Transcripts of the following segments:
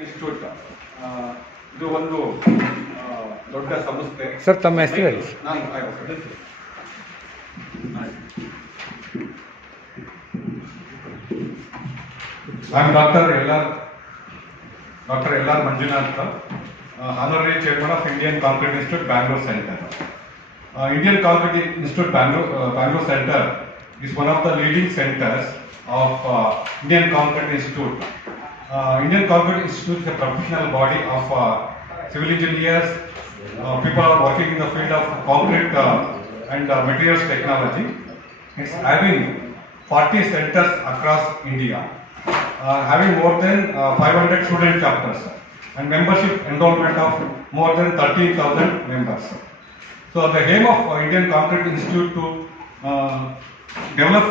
Institute ಇದು ಒಂದು ದೊಡ್ಡ ಸಂಸ್ಥೆ. ಸರ್ ತಮ್ಮ ಹೆಸರು ಹೇಳಿ. ನಾನು doctor L R Manjunath, honorary chairman of Indian Concrete Institute, Bangalore Center. Indian Concrete Institute, Bangalore Center is one of the leading centers of Indian Concrete Institute. Indian Concrete Institute is a professional body of civil engineers, people are working in the field of concrete and materials technology. It's having 40 centers across India, having more than 500 student chapters and membership enrollment of more than 13,000 members. So the aim of Indian Concrete Institute to develop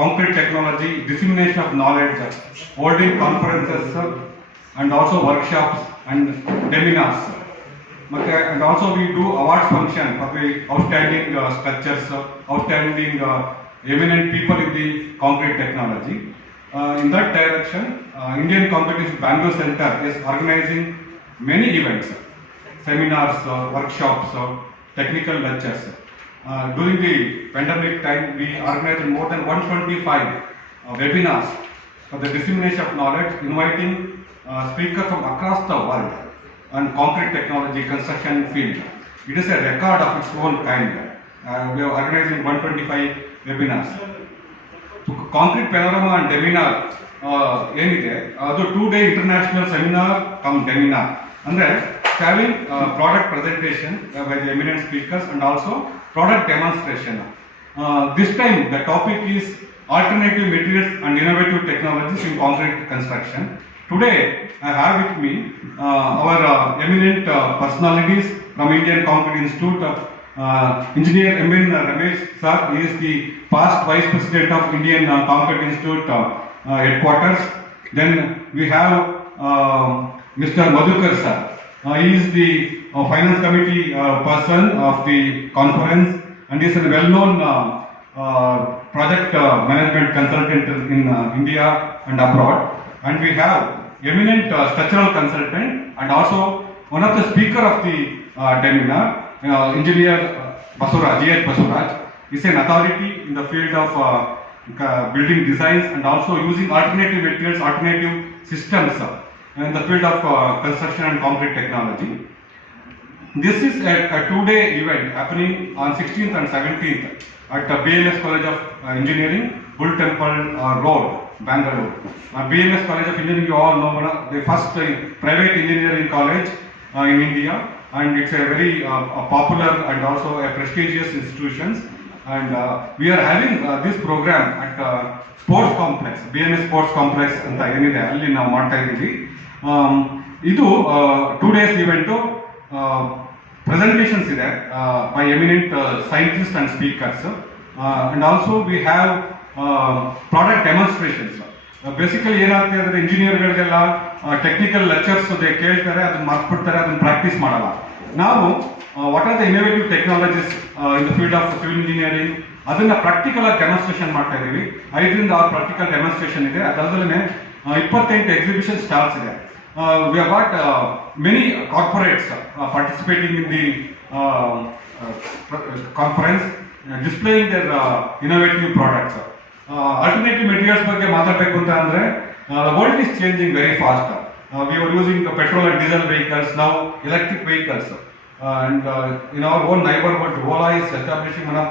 concrete technology, dissemination of knowledge, holding conferences and also workshops and seminars. And also we do awards function for the outstanding structures, outstanding eminent people in the concrete technology. In that direction, Indian Concrete Institute Bangalore Center is organizing many events, seminars, workshops, technical lectures. During the pandemic time, we organized more than 125 webinars for the dissemination of knowledge, inviting speakers from across the world on concrete technology, construction field. It is a record of its own kind. We are organizing 125 webinars. Concrete panorama and seminar ಏನಿದೆ ಅದು 2-day international seminar come seminar ಅಂದ್ರೆ having product presentation by the eminent speakers and also product demonstration. This time the topic is alternative materials and innovative technologies in concrete construction. Today I have with me our eminent personalities from Indian Concrete Institute. Engineer M.N. Ramesh sir, he is the past Vice President of Indian Concrete Institute headquarters. Then we have Mr. Madhukar sir. He is the finance committee person of the conference and he is a well-known project management consultant in India and abroad. And we have eminent structural consultant and also one of the speaker of the seminar, engineer G.H. Basuraj is an authority in the field of building designs and also using alternative materials, alternative systems in the field of construction and concrete technology. This is a 2-day event happening on 16th and 17th at BMS College of Engineering, Bull Temple Road, Bangalore. BMS College of Engineering, you all know, the first private engineering college in India, and it's a very popular and also a prestigious institutions. And we are having this program at Sports Complex, BMS Sports Complex ಅಂತ ಏನಿದೆ ಅಲ್ಲಿ ನಾವು ಮಾಡ್ತಾ ಇದ್ದೀವಿ. ಇದು 2 days event, presentations ಇದೆ by eminent scientists and speakers, and also we have product demonstrations. Basically ಏನಾಗ್ತದೆ ಅಂದರೆ ಇಂಜಿನಿಯರ್ಗಳಿಗೆಲ್ಲ ಟೆಕ್ನಿಕಲ್ ಲೆಕ್ಚರ್ಸ್ ಕೇಳ್ತಾರೆ, ಅದನ್ನ ಮರ್ತ್ಬಿಡ್ತಾರೆ, ಅದನ್ನ ಪ್ರಾಕ್ಟೀಸ್ ಮಾಡಲ್ಲ. ನಾವು what are the innovative technologies in the field of civil engineering ಅದನ್ನ ಪ್ರಾಕ್ಟಿಕಲ್ ಆಗಿ ಡೆಮಾನ್ಸ್ಟ್ರೇಷನ್ ಮಾಡ್ತಾ ಇದೀವಿ. 5ರಿಂದ 6 ಪ್ರಾಕ್ಟಿಕಲ್ ಡೆಮಾನ್ಸ್ಟ್ರೇಷನ್ ಇದೆ. ಅದಲ್ಲದೆ 28 ಎಕ್ಸಿಬಿಷನ್ ಸ್ಟಾಲ್ಸ್ ಇದೆ. We have got many corporates participating in the conference, displaying their innovative products. Alternative materials ಬಗ್ಗೆ ಮಾತಾಡಬೇಕು ಅಂತ ಅಂದ್ರೆ the world is changing very fast. We were using petrol and diesel vehicles, now electric vehicles, and in our own neighborhood Ola is establishing one of